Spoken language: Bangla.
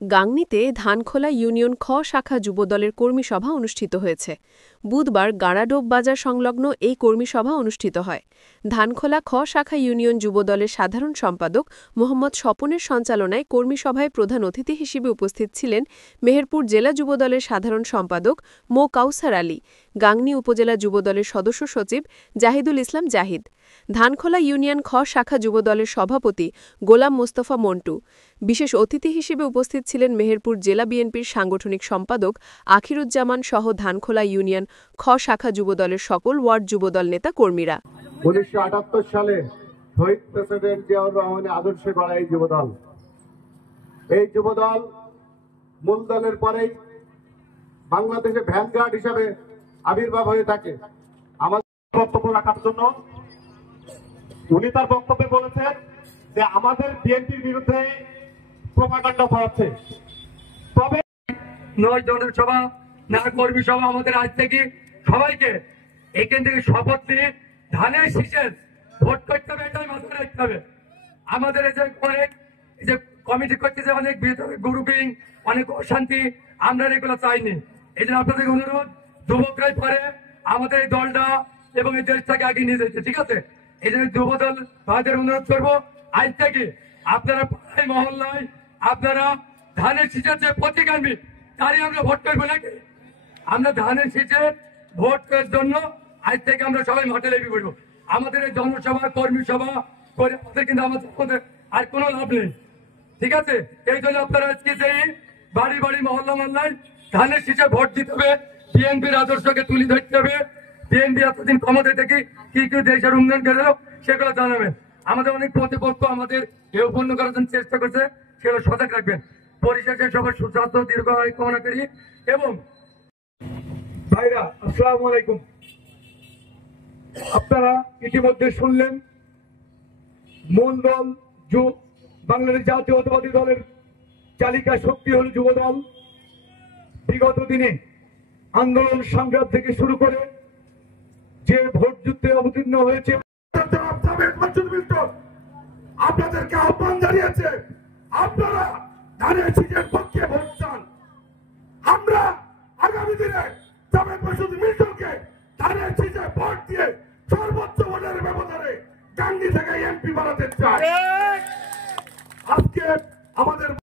গাংনীতে ধানখোলা ইউনিয়ন খ শাখা যুবদলের কর্মী সভা অনুষ্ঠিত হয়েছে। বুধবার গাড়াডোব বাজার সংলগ্ন এই কর্মী সভা অনুষ্ঠিত হয়। ধানখোলা খ শাখা ইউনিয়ন যুবদলের সাধারণ সম্পাদক মোহাম্মদ স্বপনের সঞ্চালনায় কর্মী সভায় প্রধান অতিথি হিসেবে উপস্থিত ছিলেন মেহেরপুর জেলা যুবদলের সাধারণ সম্পাদক মো কাউসার আলী, গাংনী উপজেলা যুবদলের সদস্য সচিব জাহিদুল ইসলাম জাহিদ, ধানখোলা ইউনিয়ন খ শাখা যুবদলের সভাপতি গোলাম মোস্তফা মন্টু। বিশেষ অতিথি হিসেবে উপস্থিত ছিলেন মেহেরপুর জেলা বিএনপির সাংগঠনিক সম্পাদক আখিরুজ্জামান সহ ধানখোলা ইউনিয়ন খ শাখা যুবদলের সকল ওয়ার্ড যুবদল নেতা কর্মীরা। 1978 সালে শহীদ প্রেসিডেন্ট জিয়াউর রহমানের আদর্শে গড়া এই যুবদল মূল দলের পরেই বাংলাদেশে ভ্যানগার্ড হিসাবে আবির্ভাব হয়ে থাকে। আমাদের বক্তব্য রাখার জন্য উনি তার বক্তব্যে বলেছেন যে আমাদের বিএনপির বিরুদ্ধে প্রোপাগান্ডা ছড়াচ্ছে। তবে নয় দলের সভা না কর্মী সভা আমাদের আজ থেকে সবাইকে এখান থেকে শপথ নিয়ে ধানের শীষের ভোট করতে হবে, এটাই মাথায় রাখতে হবে। আমাদের এই যে কমিটি করতেছে অনেক গ্রুপিং, অনেক অশান্তি, আমরা এগুলো চাইনি। এই জন্য আপনাদের অনুরোধ, যুবকরাই পারে আমাদের এই দলটা এবং এই দেশটাকে আগে নিয়ে যেতে, ঠিক আছে? এই জন্য যুবদল তাদের অনুরোধ করবো, আজ থেকে আপনারা পাড়ায় মহল্লায় আপনারা ধানের শীষের যে প্রতিগামী তারই আমরা ভোট করবো নাকি? আমরা ধানের শীষের ভোটের জন্য আজ থেকে আমরা সবাই মাঠে লেগে পড়বো। আমাদের এই জনসভা কর্মী সভা করে কিন্তু আমাদের আর কোনো লাভ নেই, ঠিক আছে? এই জন্য আপনারা আজকে সেই বাড়ি বাড়ি মহল্লা মহল্লায় ধানের শীষে ভোট দিতে হবে, বিএনপির আদর্শকে তুলে ধরতে হবে। বিএনপি এতদিন ক্ষমতায় থেকে কি কি দেশের উন্নয়ন করে সেগুলো জানাবেন। আমাদের অনেক প্রতিপক্ষ আমাদের এ উপন্ন করার জন্য চেষ্টা করছে, সেগুলো সজাগ রাখবেন। পরিশেষে সবার সুস্বাস্থ্য দীর্ঘায়ু কামনা করি। এবং ভাইরা, আসসালামু আলাইকুম। আপনারা ইতিমধ্যে শুনলেন মূল দল বাংলাদেশ জাতীয়তাবাদী দলের চালিকা শক্তি হল যুবদল। বিগত দিনে আন্দোলন সংগ্রাম থেকে শুরু করে যে ভোট যুদ্ধে অবতীর্ণ হয়েছে, আপনাদেরকে আহ্বান জানিয়েছে আপনারা ধানের শীষের পক্ষে ভোট চান। আমরা আগামী দিনে জামায়াত মাসুদ মিল্টনকে ধানের শীষে ভোট দিয়ে সর্বোচ্চ ভোটের ব্যবধানে গাংনী থেকে এমপি বানাতে চাই। আজকে আমাদের